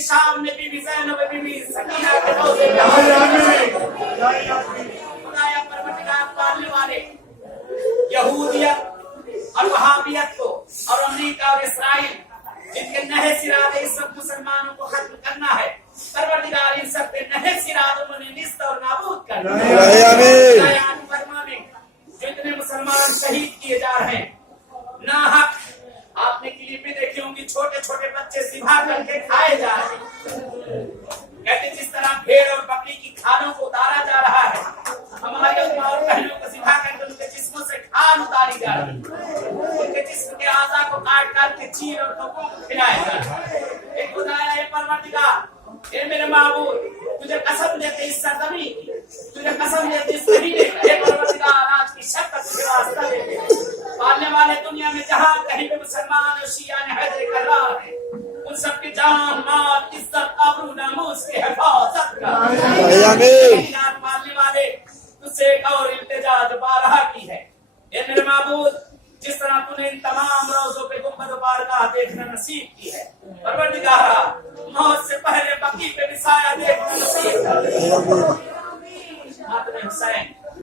कि शाम ने बीबी ज़ैनब बीबी सकीना के रोज़े में खुदाया परवरदिगार पालने वाले यहूदियत और वहाबियत को और अमेरिका और इसराइल जिनके नहे सिरादे इस सब मुसलमानों को खत्म करना है, परवरदिगार इन सब पे नहे सिरादों में निस्त और नाबूद करना है। जो इतने मुसलमान शहीद किए जा रहे हैं नाहक, आपने क्लिप भी देखी होंगी, छोटे छोटे बच्चे सिभा करके खाए जा रहे हैं। कहते जिस तरह भेड़ और बकरी की खालों को उतारा जा रहा है, हमारे और बहनों को सिभा करके उनके जिस्मों से खाल उतारी जा रही है, उनके जिस्म के आज़ा को काट काट के चीर और लोगों को खिलाया जा रहा है। एक खुदाया है परवरदिगार, ए मेरे महबूब, तुझे कसम देते इस सरजमी की, तुझे कसम देते इस महीने की, हे परवरदिगार आज की शक का तुझे रास्ता देते हैं। पालने वाले दुनिया में जहाँ कहीं पे मुसलमान और शिया ने हैदर कर रहा है, उन सब की जान माल इज्जत आबरू नामूस की हिफाजत कर। पालने वाले तुझसे एक और इल्तिजा जो बारहा की है, ए मेरे महबूब, जिस तरह तूने इन तमाम रोजों पे गुंबद बारगाह देखना नसीब की है, परवरदिगार मौत से पहले बकी पे भी साया देखना नसीब कर। हुसैन